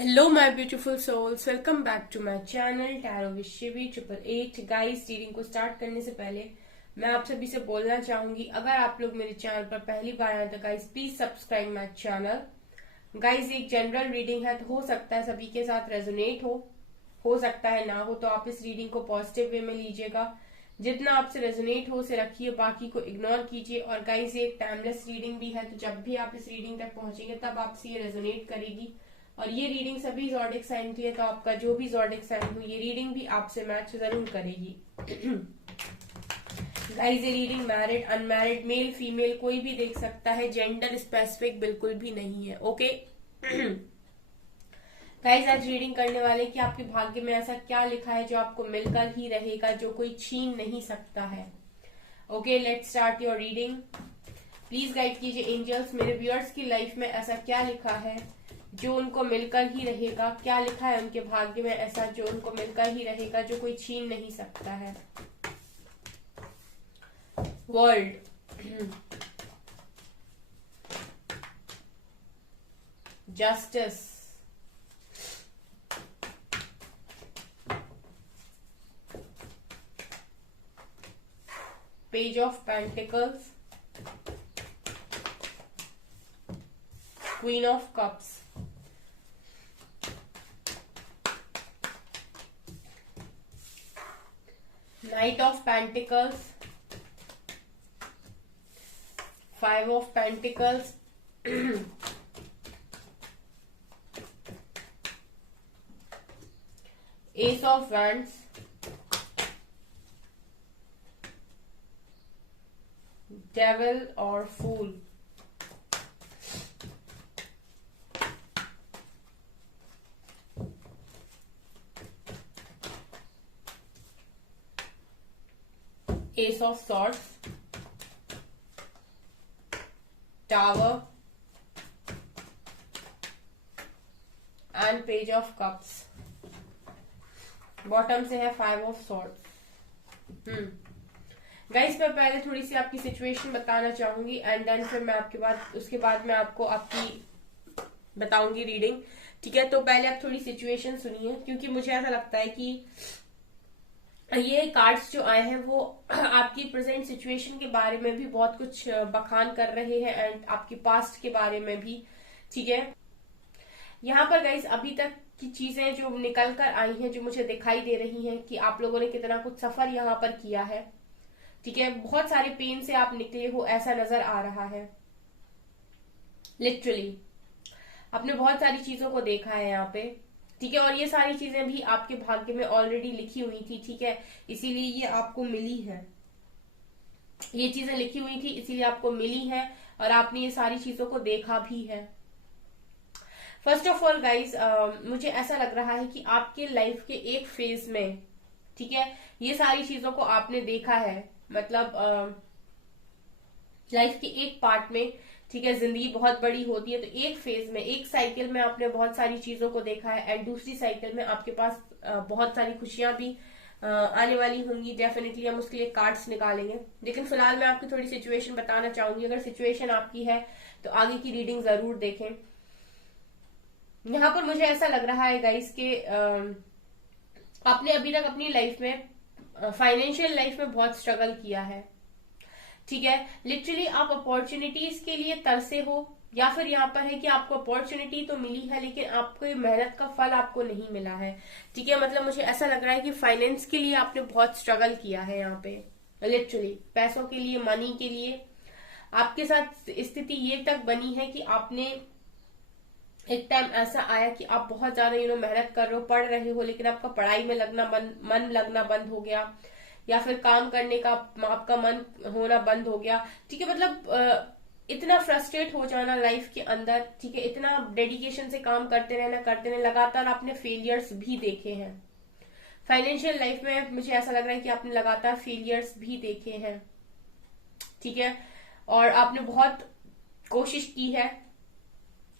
Hello my beautiful souls, welcome back to my channel Tarot with Shivi 888। Guys, reading को start करने से पहले मैं आप सभी से बोलना चाहूंगी, अगर आप लोग मेरे चैनल पर पहली बार आए तो guys please subscribe my channel. Guys, एक जनरल रीडिंग है तो हो सकता है सभी के साथ रेजोनेट हो सकता है ना हो, तो आप इस रीडिंग को पॉजिटिव वे में लीजिएगा। जितना आपसे रेजोनेट हो उसे रखिए, बाकी को इग्नोर कीजिए। और गाइस, ये एक टाइमलेस रीडिंग भी है, तो जब भी आप इस रीडिंग तक पहुंचेंगे तब आपसे ये रेजोनेट करेगी। और ये रीडिंग सभी ज़ोडिक साइन की है, तो आपका जो भी ज़ोडिक साइन हो ये रीडिंग भी आपसे मैच जरूर करेगी। गाइस, ये reading married unmarried male female कोई भी देख सकता है, जेंडर स्पेसिफिक बिल्कुल भी नहीं है। ओके गाइस, आज रीडिंग करने वाले कि आपके भाग्य में ऐसा क्या लिखा है जो आपको मिलकर ही रहेगा, जो कोई छीन नहीं सकता है। Okay, let's start your reading. Please guide कीजिए एंजल्स, मेरे व्यूअर्स की लाइफ में ऐसा क्या लिखा है जो उनको मिलकर ही रहेगा। क्या लिखा है उनके भाग्य में ऐसा जो उनको मिलकर ही रहेगा, जो कोई छीन नहीं सकता है। World, justice, page of pentacles, queen of cups, Knight of Pentacles, Five of Pentacles, Ace of Wands, Devil or Fool, Ace of Swords, Tower and Page of Cups। Bottom से है फाइव ऑफ सॉर्ड्स। गाइस, मैं पहले थोड़ी सी आपकी situation बताना चाहूंगी and then फिर मैं उसके बाद मैं आपको आपकी बताऊंगी रीडिंग। ठीक है, तो पहले आप थोड़ी सिचुएशन सुनिए, क्योंकि मुझे ऐसा लगता है कि ये कार्ड्स जो आए हैं वो आपकी प्रेजेंट सिचुएशन के बारे में भी बहुत कुछ बखान कर रहे हैं एंड आपकी पास्ट के बारे में भी। ठीक है, यहाँ पर गाइस अभी तक की चीजें जो निकल कर आई हैं, जो मुझे दिखाई दे रही हैं कि आप लोगों ने कितना कुछ सफर यहाँ पर किया है। ठीक है, बहुत सारे पेन से आप निकले हो ऐसा नजर आ रहा है। लिटरली आपने बहुत सारी चीजों को देखा है यहाँ पे। ठीक है, और ये सारी चीजें भी आपके भाग्य में ऑलरेडी लिखी हुई थी। ठीक है, इसीलिए ये आपको मिली है। ये चीजें लिखी हुई थी इसीलिए आपको मिली है और आपने ये सारी चीजों को देखा भी है। फर्स्ट ऑफ ऑल गाइज, मुझे ऐसा लग रहा है कि आपके लाइफ के एक फेज में, ठीक है, ये सारी चीजों को आपने देखा है। मतलब लाइफ के एक पार्ट में, ठीक है, जिंदगी बहुत बड़ी होती है, तो एक फेज में, एक साइकिल में आपने बहुत सारी चीजों को देखा है एंड दूसरी साइकिल में आपके पास बहुत सारी खुशियां भी आने वाली होंगी। डेफिनेटली हम उसके लिए कार्ड्स निकालेंगे, लेकिन फिलहाल मैं आपकी थोड़ी सिचुएशन बताना चाहूंगी। अगर सिचुएशन आपकी है तो आगे की रीडिंग जरूर देखें। यहाँ पर मुझे ऐसा लग रहा है गाइस कि आपने अभी तक अपनी लाइफ में, फाइनेंशियल लाइफ में बहुत स्ट्रगल किया है। ठीक है, लिटरली आप अपॉर्चुनिटीज के लिए तरसे हो, या फिर यहाँ पर है कि आपको अपॉर्चुनिटी तो मिली है लेकिन आपको मेहनत का फल आपको नहीं मिला है। ठीक है, मतलब मुझे ऐसा लग रहा है कि फाइनेंस के लिए आपने बहुत स्ट्रगल किया है यहाँ पे। लिटरली पैसों के लिए, मनी के लिए आपके साथ स्थिति ये तक बनी है कि आपने एक टाइम ऐसा आया कि आप बहुत ज्यादा मेहनत कर रहे हो, पढ़ रहे हो, लेकिन आपका पढ़ाई में मन लगना बंद हो गया, या फिर काम करने का आपका मन होना बंद हो गया। ठीक है, मतलब इतना फ्रस्ट्रेट हो जाना लाइफ के अंदर। ठीक है, इतना डेडिकेशन से काम करते रहना लगातार आपने फेलियर्स भी देखे हैं। फाइनेंशियल लाइफ में मुझे ऐसा लग रहा है कि आपने लगातार फेलियर्स भी देखे हैं। ठीक है, और आपने बहुत कोशिश की है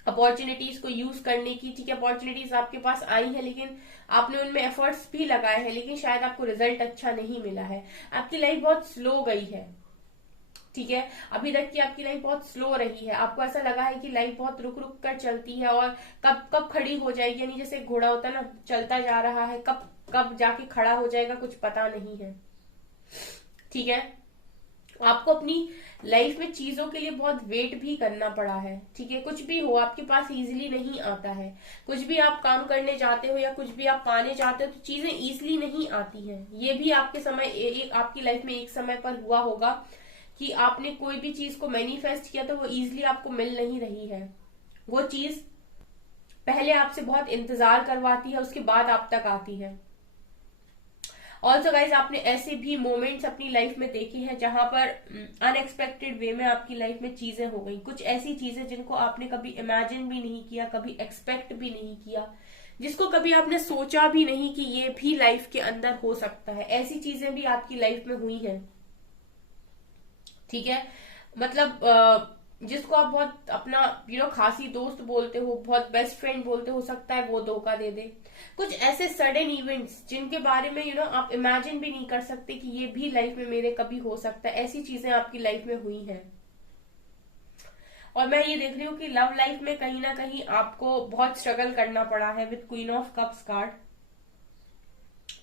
अपॉर्चुनिटीज को यूज करने की। ठीक है, अपॉर्चुनिटीज आपके पास आई है लेकिन आपने उनमें एफर्ट्स भी लगाए हैं, लेकिन शायद आपको रिजल्ट अच्छा नहीं मिला है। आपकी लाइफ बहुत स्लो गई है। ठीक है, अभी तक की आपकी लाइफ बहुत स्लो रही है, आपको ऐसा लगा है कि लाइफ बहुत रुक रुक कर चलती है और कब कब खड़ी हो जाएगी, यानी जैसे घोड़ा होता है ना, चलता जा रहा है, कब कब जाके खड़ा हो जाएगा कुछ पता नहीं है। ठीक है, आपको अपनी लाइफ में चीजों के लिए बहुत वेट भी करना पड़ा है। ठीक है, कुछ भी हो आपके पास इजीली नहीं आता है, कुछ भी आप काम करने जाते हो या कुछ भी आप पाने जाते हो तो चीजें इजीली नहीं आती हैं। ये भी आपके समय आपकी लाइफ में एक समय पर हुआ होगा कि आपने कोई भी चीज को मैनिफेस्ट किया तो वो इजीली आपको मिल नहीं रही है, वो चीज पहले आपसे बहुत इंतजार करवाती है, उसके बाद आप तक आती है। ऑल्सो गाइज, आपने ऐसे भी मोमेंट्स अपनी लाइफ में देखे हैं जहां पर अनएक्सपेक्टेड वे में आपकी लाइफ में चीजें हो गई, कुछ ऐसी चीजें जिनको आपने कभी इमेजिन भी नहीं किया, कभी एक्सपेक्ट भी नहीं किया, जिसको कभी आपने सोचा भी नहीं कि ये भी लाइफ के अंदर हो सकता है, ऐसी चीजें भी आपकी लाइफ में हुई हैं। ठीक है, मतलब जिसको आप बहुत अपना खासी दोस्त बोलते हो, बहुत बेस्ट फ्रेंड बोलते हो सकता है वो धोखा दे दे। कुछ ऐसे सडन इवेंट्स जिनके बारे में आप इमेजिन भी नहीं कर सकते कि ये भी लाइफ में मेरे कभी हो सकता है, ऐसी चीजें आपकी लाइफ में हुई हैं। और मैं ये देख रही हूँ कि लव लाइफ में कहीं ना कहीं आपको बहुत स्ट्रगल करना पड़ा है with queen of cups card.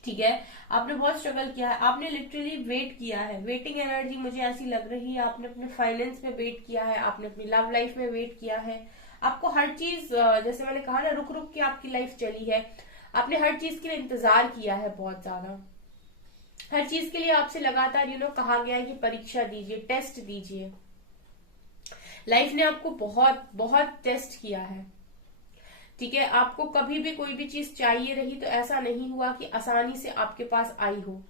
ठीक है, आपने बहुत स्ट्रगल किया है, आपने लिटरली वेट किया है, वेटिंग एनर्जी मुझे ऐसी लग रही है। आपने अपने फाइनेंस में वेट किया है, आपने अपनी लव लाइफ में वेट किया है, आपको हर चीज जैसे मैंने कहा ना, रुक रुक के आपकी लाइफ चली है, आपने हर चीज के लिए इंतजार किया है बहुत ज्यादा, हर चीज के लिए आपसे लगातार कहा गया है कि परीक्षा दीजिए, टेस्ट दीजिए। लाइफ ने आपको बहुत बहुत टेस्ट किया है। ठीक है, आपको कभी भी कोई भी चीज चाहिए रही तो ऐसा नहीं हुआ कि आसानी से आपके पास आई हो,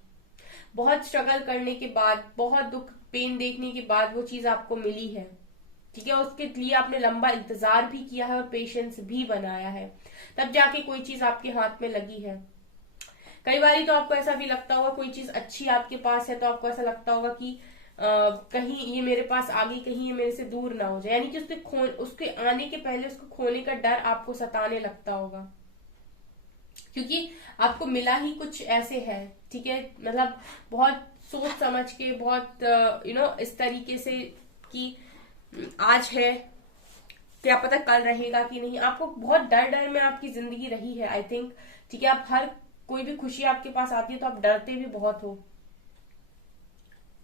बहुत स्ट्रगल करने के बाद, बहुत दुख पेन देखने के बाद वो चीज आपको मिली है। ठीक है, उसके लिए आपने लंबा इंतजार भी किया है और पेशेंस भी बनाया है, तब जाके कोई चीज आपके हाथ में लगी है। कई बार तो आपको ऐसा भी लगता होगा, कोई चीज अच्छी आपके पास है तो आपको ऐसा लगता होगा कि कहीं ये मेरे पास आ गई, कहीं ये मेरे से दूर ना हो जाए, यानी कि उसके आने के पहले उसको खोने का डर आपको सताने लगता होगा, क्योंकि आपको मिला ही कुछ ऐसे है। ठीक है, मतलब बहुत सोच समझ के, बहुत इस तरीके से कि आज है, क्या पता कल रहेगा कि नहीं, आपको बहुत डर डर में आपकी जिंदगी रही है आई थिंक। ठीक है, आप हर कोई भी खुशी आपके पास आती है तो आप डरते भी बहुत हो।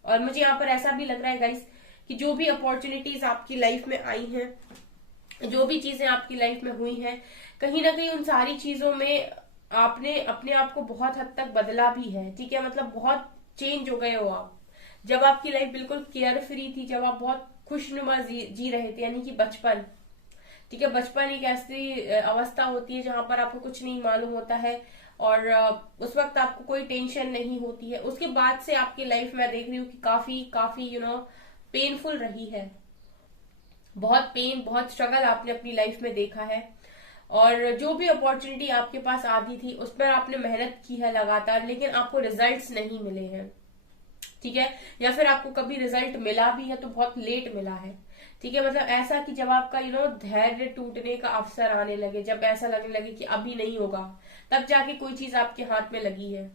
और मुझे यहाँ पर ऐसा भी लग रहा है गाइस कि जो भी अपॉर्चुनिटीज आपकी लाइफ में आई हैं, जो भी चीजें आपकी लाइफ में हुई हैं, कहीं ना कहीं उन सारी चीजों में आपने अपने आप को बहुत हद तक बदला भी है। ठीक है, मतलब बहुत चेंज हो गए हो आप। जब आपकी लाइफ बिल्कुल केयर फ्री थी, जब आप बहुत खुशनुमा जी रहे थे, यानी कि बचपन। ठीक है, बचपन एक ऐसी अवस्था होती है जहां पर आपको कुछ नहीं मालूम होता है और उस वक्त आपको कोई टेंशन नहीं होती है। उसके बाद से आपकी लाइफ मैं देख रही हूँ कि काफी काफी पेनफुल रही है, बहुत पेन, बहुत स्ट्रगल आपने अपनी लाइफ में देखा है। और जो भी अपॉर्चुनिटी आपके पास आती थी उस पर आपने मेहनत की है लगातार, लेकिन आपको रिजल्ट्स नहीं मिले हैं। ठीक है, या फिर आपको कभी रिजल्ट मिला भी है तो बहुत लेट मिला है। ठीक है, मतलब ऐसा कि जब आपका धैर्य टूटने का अवसर आने लगे, जब ऐसा लगने लगे कि अभी नहीं होगा, तब जाके कोई चीज आपके हाथ में लगी है।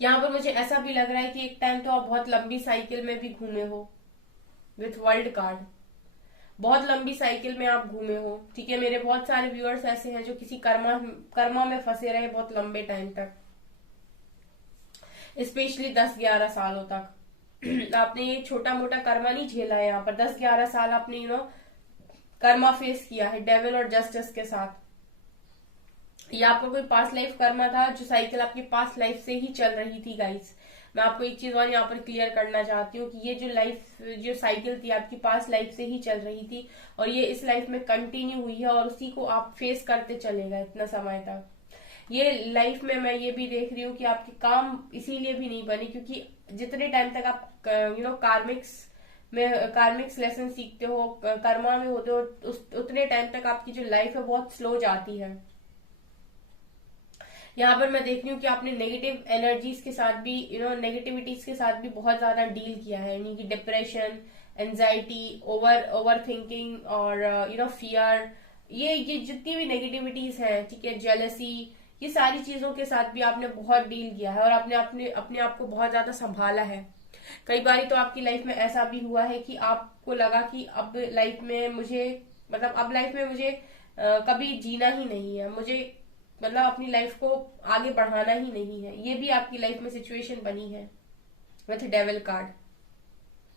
यहाँ पर मुझे ऐसा भी लग रहा है कि एक टाइम तो आप बहुत लंबी साइकिल में भी घूमे हो विथ वर्ल्ड कार्ड, बहुत लंबी साइकिल में आप घूमे हो। ठीक है, मेरे बहुत सारे व्यूअर्स ऐसे हैं जो किसी कर्मा में फंसे रहे बहुत लंबे टाइम तक, स्पेशली 10-11 सालों तक। आपने ये छोटा मोटा कर्मा नहीं झेला है, यहाँ पर 10-11 साल आपने कर्मा फेस किया है डेविल और जस्टिस के साथ। या आपका कोई पास्ट लाइफ कर्मा था जो साइकिल आपकी पास्ट लाइफ से ही चल रही थी गाइस। मैं आपको एक चीज और यहाँ पर क्लियर करना चाहती हूँ कि ये जो साइकिल थी आपकी पास्ट लाइफ से ही चल रही थी और ये इस लाइफ में कंटिन्यू हुई है और उसी को आप फेस करते चलेगा इतना समय तक। ये लाइफ में मैं ये भी देख रही हूँ कि आपके काम इसीलिए भी नहीं बने क्योंकि जितने टाइम तक आप कार्मिक्स लेसन सीखते हो, कर्मा में होते हो, उतने टाइम तक आपकी जो लाइफ है बहुत स्लो जाती है। यहाँ पर मैं देख रही हूँ कि आपने नेगेटिव एनर्जीज के साथ भी नेगेटिविटीज के साथ भी बहुत ज्यादा डील किया है, यानी कि डिप्रेशन, एंजाइटी, ओवर थिंकिंग और फियर, ये जितनी भी नेगेटिविटीज हैं, ठीक है, जेलसी, ये सारी चीजों के साथ भी आपने बहुत डील किया है और आपने अपने आप को बहुत ज्यादा संभाला है। कई बार तो आपकी लाइफ में ऐसा भी हुआ है कि आपको लगा कि अब लाइफ में मुझे, मतलब अब लाइफ में मुझे कभी जीना ही नहीं है, मुझे मतलब अपनी लाइफ को आगे बढ़ाना ही नहीं है। ये भी आपकी लाइफ में सिचुएशन बनी है विथ डेविल कार्ड,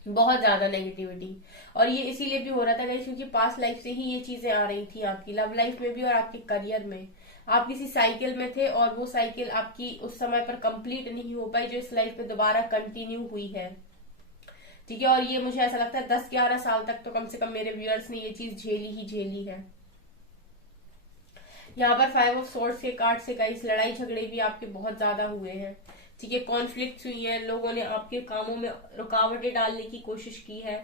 बहुत ज्यादा नेगेटिविटी। और ये इसीलिए भी हो रहा था गाइस क्योंकि पास्ट लाइफ से ही ये चीजें आ रही थी, आपकी लव लाइफ में भी और आपके करियर में। आप किसी साइकिल में थे और वो साइकिल आपकी उस समय पर कंप्लीट नहीं हो पाई, जो इस लाइफ में दोबारा कंटिन्यू हुई है। ठीक है, और ये मुझे ऐसा लगता है 10-11 साल तक तो कम से कम मेरे व्यूअर्स ने ये चीज झेली ही झेली है। यहाँ पर 5 ऑफ सोर्ड्स के कार्ड से गाइस लड़ाई झगड़े भी आपके बहुत ज्यादा हुए हैं। ठीक है, कॉन्फ्लिक्ट हुई है, लोगों ने आपके कामों में रुकावटें डालने की कोशिश की है।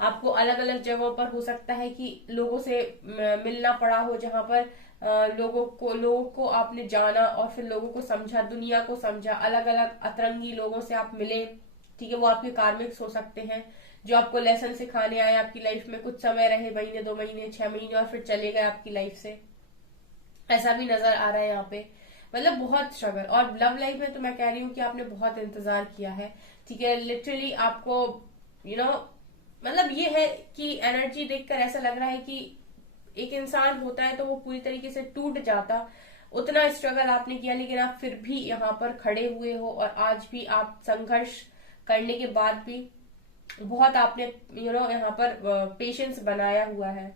आपको अलग अलग जगहों पर हो सकता है कि लोगों से मिलना पड़ा हो, जहां पर लोगों को आपने जाना और फिर लोगों को समझा, दुनिया को समझा, अलग अलग अतरंगी लोगों से आप मिले। ठीक है, वो आपके कार्मिक्स हो सकते हैं जो आपको लेसन सिखाने आए आपकी लाइफ में, कुछ समय रहे, महीने 2 महीने 6 महीने, और फिर चले गए आपकी लाइफ से। ऐसा भी नजर आ रहा है यहाँ पे, मतलब बहुत स्ट्रगल। और लव लाइफ में तो मैं कह रही हूँ कि आपने बहुत इंतजार किया है। ठीक है, लिटरली आपको मतलब ये है कि एनर्जी देखकर ऐसा लग रहा है कि एक इंसान होता है तो वो पूरी तरीके से टूट जाता, उतना स्ट्रगल आपने किया, लेकिन आप फिर भी यहाँ पर खड़े हुए हो और आज भी आप संघर्ष करने के बाद भी बहुत आपने यहाँ पर पेशेंस बनाया हुआ है।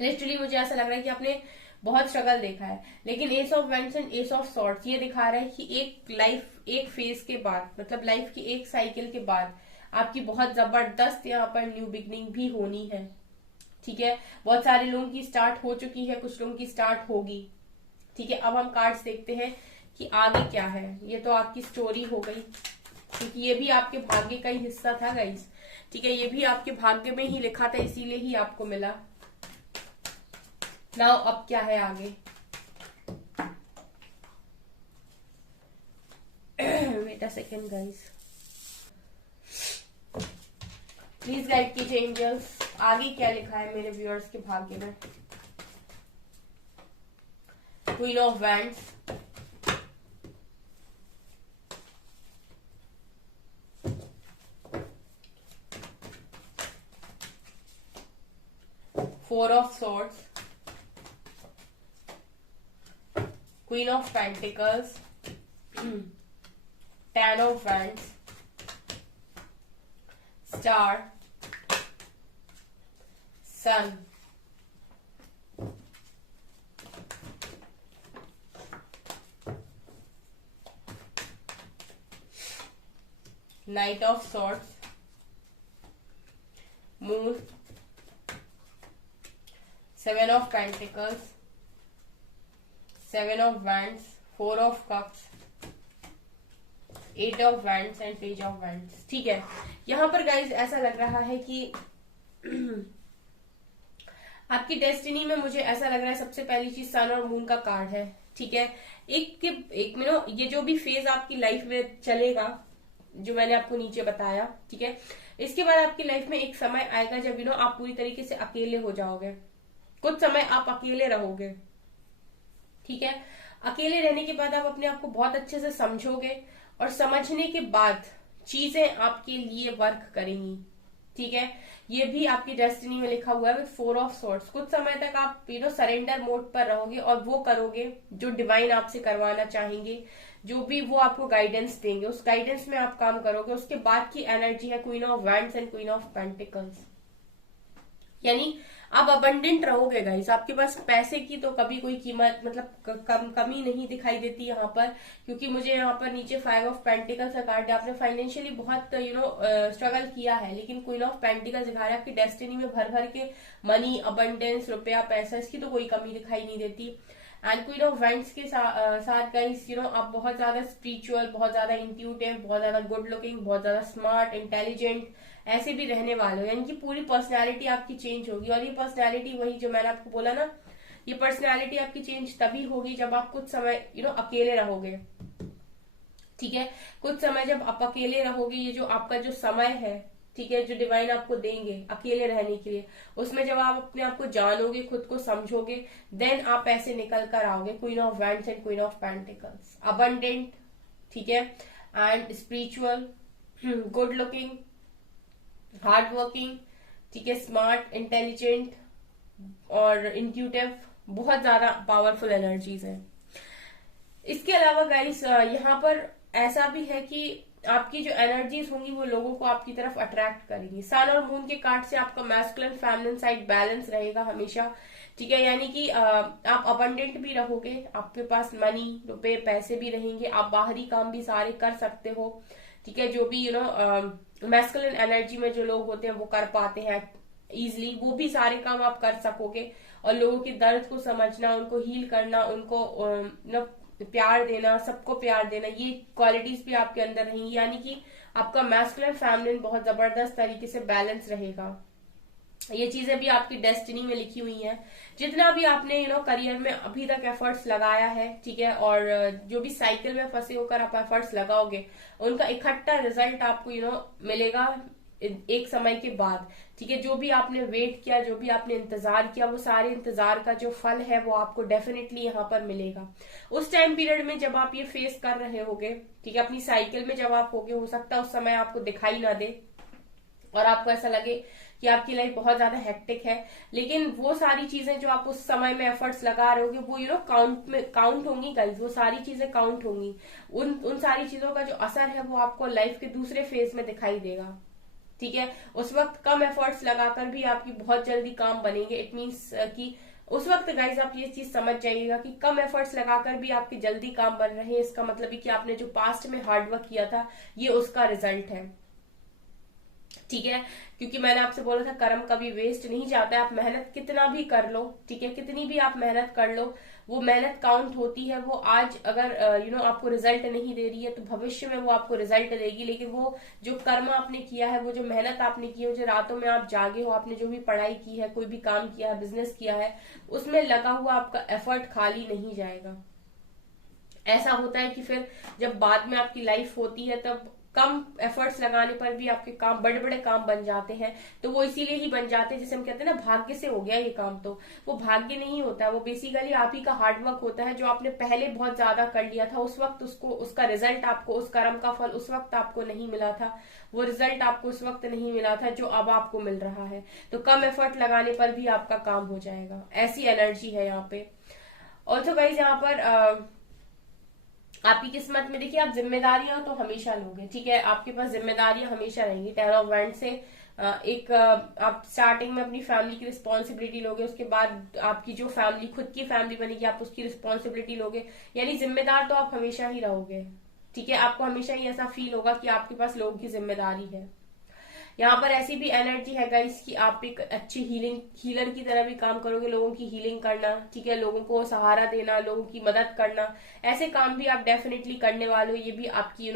लिटरली मुझे ऐसा लग रहा है कि आपने बहुत स्ट्रगल देखा है। लेकिन S of vents and S of swords ये दिखा रहा है कि एक फेज के बाद, मतलब लाइफ की एक साइकिल के बाद आपकी बहुत जबरदस्त यहाँ पर न्यू बिगनिंग भी होनी है। ठीक है, बहुत सारे लोगों की स्टार्ट हो चुकी है, कुछ लोगों की स्टार्ट होगी। ठीक है, अब हम कार्ड्स देखते हैं कि आगे क्या है। ये तो आपकी स्टोरी हो गई, क्योंकि ये भी आपके भाग्य का ही हिस्सा था गाइस। ठीक है, ये भी आपके भाग्य में ही लिखा था, इसीलिए ही आपको मिला। नाउ अब क्या है आगे? Wait a second guys, please guide कीजिए एंजल्स, आगे क्या लिखा है मेरे व्यूअर्स के भाग्य में। Queen of wands, four of swords, Queen of Pentacles, 10 of Wands, Star, Sun, Knight of Swords, Moon, 7 of Pentacles, 7 of Wands, 4 of Cups, 8 of Wands and Page of Wands। ठीक है, यहाँ पर गाइज ऐसा लग रहा है कि आपकी डेस्टिनी में मुझे ऐसा लग रहा है सबसे पहली चीज सन और मून का कार्ड है। ठीक है, एक मिनट, ये जो भी फेज आपकी लाइफ में चलेगा, जो मैंने आपको नीचे बताया, ठीक है, इसके बाद आपकी लाइफ में एक समय आएगा जब आप पूरी तरीके से अकेले हो जाओगे। कुछ समय आप अकेले रहोगे। ठीक है, अकेले रहने के बाद आप अपने आप को बहुत अच्छे से समझोगे और समझने के बाद चीजें आपके लिए वर्क करेंगी। ठीक है, ये भी आपकी डेस्टिनी में लिखा हुआ है विद 4 ऑफ सॉर्ड्स। कुछ समय तक आप सरेंडर मोड पर रहोगे और वो करोगे जो डिवाइन आपसे करवाना चाहेंगे, जो भी वो आपको गाइडेंस देंगे, उस गाइडेंस में आप काम करोगे। उसके बाद की एनर्जी है queen of wands and queen of pentacles, यानी आप अबंडेंट रहोगे गाइस। आपके पास पैसे की तो कभी कोई कीमत, मतलब कमी नहीं दिखाई देती यहाँ पर, क्योंकि मुझे यहाँ पर नीचे 5 ऑफ पेंटिकल्स का कार्ड है। आपने फाइनेंशियली बहुत स्ट्रगल किया है, लेकिन क्वीन ऑफ पेंटिकल्स दिखा रहा है आपकी डेस्टिनी में भर भर के मनी, अबंडेंस, रुपया, पैसा, इसकी तो कोई कमी दिखाई नहीं देती। एंड क्वीन ऑफ वैंड्स के साथ गाइस आप बहुत ज्यादा स्पिरिचुअल, बहुत ज्यादा इंट्यूटिव, बहुत ज्यादा गुड लुकिंग, बहुत ज्यादा स्मार्ट, इंटेलिजेंट ऐसे भी रहने वाले हो, यानी कि पूरी पर्सनैलिटी आपकी चेंज होगी। और ये पर्सनैलिटी वही जो मैंने आपको बोला ना, ये पर्सनैलिटी आपकी चेंज तभी होगी जब आप कुछ समय अकेले रहोगे। ठीक है, कुछ समय जब आप अकेले रहोगे, ये जो आपका जो समय है, ठीक है, जो डिवाइन आपको देंगे अकेले रहने के लिए, उसमें जब आप अपने आप को जानोगे, खुद को समझोगे, देन आप ऐसे निकल कर आओगे। Queen of wands and queen of pentacles, abundant, ठीक है, and spiritual, good looking, hard working, ठीक है, स्मार्ट, इंटेलिजेंट और इंट्यूटिव, बहुत ज्यादा पावरफुल एनर्जीज है। इसके अलावा गाइस यहाँ पर ऐसा भी है कि आपकी जो एनर्जीज होंगी वो लोगों को आपकी तरफ अट्रैक्ट करेंगी। सन और मून के कार्ड से आपका मैस्कुलिन फेमिनिन साइड बैलेंस रहेगा हमेशा, ठीक है, यानी कि आप अबंडेंट भी रहोगे, आपके पास मनी, रुपए, पैसे भी रहेंगे, आप बाहरी काम भी सारे कर सकते हो, ठीक है, जो भी मैस्कुलिन एनर्जी में जो लोग होते हैं वो कर पाते हैं इजिली, वो भी सारे काम आप कर सकोगे। और लोगों के दर्द को समझना, उनको हील करना, उनको प्यार देना, सबको प्यार देना, ये क्वालिटीज भी आपके अंदर रहेंगी, यानी कि आपका मैस्कुलिन फेमिनिन बहुत जबरदस्त तरीके से बैलेंस रहेगा। ये चीजें भी आपकी डेस्टिनी में लिखी हुई हैं। जितना भी आपने करियर में अभी तक एफर्ट्स लगाया है, ठीक है, और जो भी साइकिल में फंसे होकर आप एफर्ट्स लगाओगे, उनका इकट्ठा रिजल्ट आपको मिलेगा एक समय के बाद, ठीक है। जो भी आपने वेट किया, जो भी आपने इंतजार किया, वो सारे इंतजार का जो फल है वो आपको डेफिनेटली यहाँ पर मिलेगा। उस टाइम पीरियड में जब आप ये फेस कर रहे होगे, ठीक है, अपनी साइकिल में जब आप होगे, हो सकता है उस समय आपको दिखाई ना दे और आपको ऐसा लगे कि आपकी लाइफ बहुत ज्यादा हेक्टिक है, लेकिन वो सारी चीजें जो आप उस समय में एफर्ट्स लगा रहे होगे वो काउंट होंगी गाइस, वो सारी चीजें काउंट होंगी। उन सारी चीजों का जो असर है वो आपको लाइफ के दूसरे फेज में दिखाई देगा, ठीक है। उस वक्त कम एफर्ट्स लगाकर भी आपकी बहुत जल्दी काम बनेंगे। इट मीन्स कि उस वक्त गाइज आप ये चीज समझ जाइएगा कि कम एफर्ट्स लगाकर भी आपके जल्दी काम बन रहे हैं, इसका मतलब है कि आपने जो पास्ट में हार्डवर्क किया था ये उसका रिजल्ट है, ठीक है। क्योंकि मैंने आपसे बोला था कर्म कभी वेस्ट नहीं जाता है, आप मेहनत कितना भी कर लो, ठीक है, कितनी भी आप मेहनत कर लो, वो मेहनत काउंट होती है। वो आज अगर आपको रिजल्ट नहीं दे रही है तो भविष्य में वो आपको रिजल्ट देगी, लेकिन वो जो कर्म आपने किया है, वो जो मेहनत आपने की है, जो रातों में आप जागे हो, आपने जो भी पढ़ाई की है, कोई भी काम किया है, बिजनेस किया है, उसमें लगा हुआ आपका एफर्ट खाली नहीं जाएगा। ऐसा होता है कि फिर जब बाद में आपकी लाइफ होती है तब कम एफर्ट्स लगाने पर भी आपके काम बड़े बड़े काम बन जाते हैं। तो वो इसीलिए ही बन जाते हैं, जैसे हम कहते हैं ना भाग्य से हो गया ये काम, तो वो भाग्य नहीं होता है, वो बेसिकली आप ही का हार्डवर्क होता है जो आपने पहले बहुत ज्यादा कर लिया था। उस वक्त उसका रिजल्ट आपको, उस कर्म का फल उस वक्त आपको नहीं मिला था, वो रिजल्ट आपको उस वक्त नहीं मिला था जो अब आपको मिल रहा है। तो कम एफर्ट लगाने पर भी आपका काम हो जाएगा, ऐसी एनर्जी है यहाँ पे। ऑल्सो गाइज यहाँ पर आपकी किस्मत में देखिए, आप जिम्मेदारियां तो हमेशा लोगे, ठीक है, आपके पास जिम्मेदारियां हमेशा रहेंगी। 10 ऑफ वैंड से आप स्टार्टिंग में अपनी फैमिली की रिस्पॉन्सिबिलिटी लोगे, उसके बाद आपकी जो फैमिली, खुद की फैमिली बनेगी, आप उसकी रिस्पॉन्सिबिलिटी लोगे, यानी जिम्मेदार तो आप हमेशा ही रहोगे, ठीक है। आपको हमेशा ही ऐसा फील होगा कि आपके पास लोगों की जिम्मेदारी है। यहाँ पर ऐसी भी एनर्जी है गाइस कि आप एक अच्छे हीलर की तरह भी काम करोगे, लोगों की हीलिंग करना, ठीक है, लोगों को सहारा देना, लोगों की मदद करना, ऐसे काम भी आप डेफिनेटली करने वाले हो। ये भी आपकी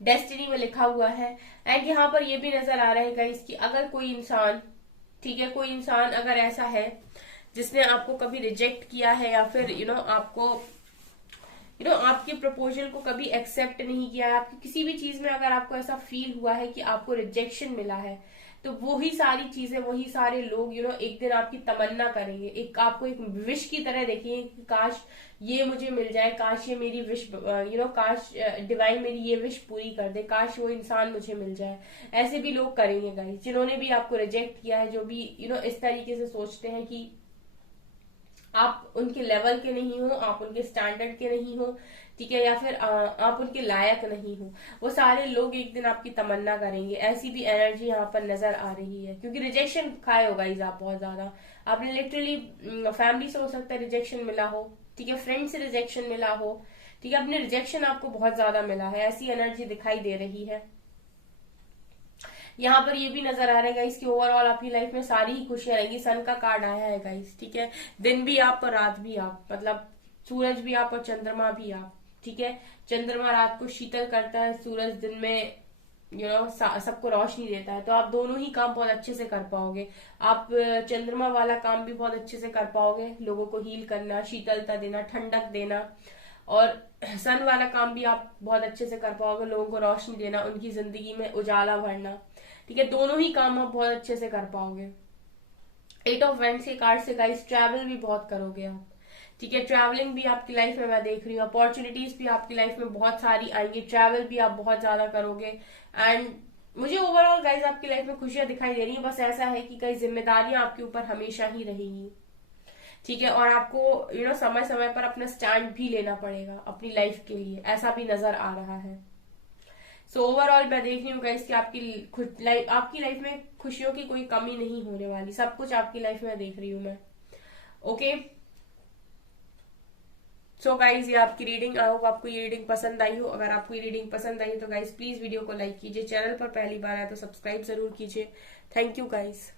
डेस्टिनी में लिखा हुआ है। एंड यहाँ पर ये भी नजर आ रहा है गाइस कि अगर कोई इंसान, ठीक है, कोई इंसान अगर ऐसा है जिसने आपको कभी रिजेक्ट किया है या फिर आपको आपके प्रपोजल को कभी एक्सेप्ट नहीं किया है, आपकी किसी भी चीज में अगर आपको ऐसा फील हुआ है कि आपको रिजेक्शन मिला है, तो वही सारी चीजें, वही सारे लोग एक दिन आपकी तमन्ना करेंगे, एक आपको एक विश की तरह देखेंगे कि काश ये मुझे मिल जाए, काश ये मेरी विश काश डिवाइन मेरी ये विश पूरी कर दे, काश वो इंसान मुझे मिल जाए। ऐसे भी लोग करेंगे गाइस, जिन्होंने भी आपको रिजेक्ट किया है, जो भी इस तरीके से सोचते हैं कि आप उनके लेवल के नहीं हो, आप उनके स्टैंडर्ड के नहीं हो, ठीक है, या फिर आप उनके लायक नहीं हो, वो सारे लोग एक दिन आपकी तमन्ना करेंगे। ऐसी भी एनर्जी यहाँ पर नजर आ रही है, क्योंकि रिजेक्शन खाए हो गाइस आप बहुत ज्यादा। आपने लिटरली फैमिली से हो सकता है रिजेक्शन मिला हो, ठीक है, फ्रेंड से रिजेक्शन मिला हो, ठीक है, अपने रिजेक्शन आपको बहुत ज्यादा मिला है, ऐसी एनर्जी दिखाई दे रही है। यहाँ पर ये भी नजर आ रहा है गाइस कि ओवरऑल आपकी लाइफ में सारी ही खुशियां रहेंगी। सन का कार्ड आया है गाइस, ठीक है, दिन भी आप और रात भी आप, मतलब सूरज भी आप और चंद्रमा भी आप, ठीक है। चंद्रमा रात को शीतल करता है, सूरज दिन में सबको रोशनी देता है, तो आप दोनों ही काम बहुत अच्छे से कर पाओगे। आप चंद्रमा वाला काम भी बहुत अच्छे से कर पाओगे, लोगों को हील करना, शीतलता देना, ठंडक देना, और सन वाला काम भी आप बहुत अच्छे से कर पाओगे, लोगों को रोशनी देना, उनकी जिंदगी में उजाला भरना, ठीक है, दोनों ही काम आप बहुत अच्छे से कर पाओगे। 8 ऑफ वैंड्स के कार्ड से गाइस ट्रैवल भी बहुत करोगे आप, ठीक है, ट्रैवलिंग भी आपकी लाइफ में मैं देख रही हूँ, अपॉर्चुनिटीज भी आपकी लाइफ में बहुत सारी आएंगी, ट्रैवल भी आप बहुत ज्यादा करोगे। एंड मुझे ओवरऑल गाइज आपकी लाइफ में खुशियां दिखाई दे रही हैं। बस ऐसा है कि कई जिम्मेदारियां आपके ऊपर हमेशा ही रहेंगी, ठीक है, और आपको समय समय पर अपना स्टैंड भी लेना पड़ेगा अपनी लाइफ के लिए, ऐसा भी नजर आ रहा है। सो ओवरऑल मैं देख रही हूँ गाइस कि आपकी लाइफ में खुशियों की कोई कमी नहीं होने वाली, सब कुछ आपकी लाइफ में देख रही हूँ मैं। ओके, सो गाइज ये आपकी रीडिंग, आई होप आपको ये रीडिंग पसंद आई हो। अगर आपको ये रीडिंग पसंद आई तो गाइज प्लीज वीडियो को लाइक कीजिए, चैनल पर पहली बार आए तो सब्सक्राइब जरूर कीजिए। Thank you guys.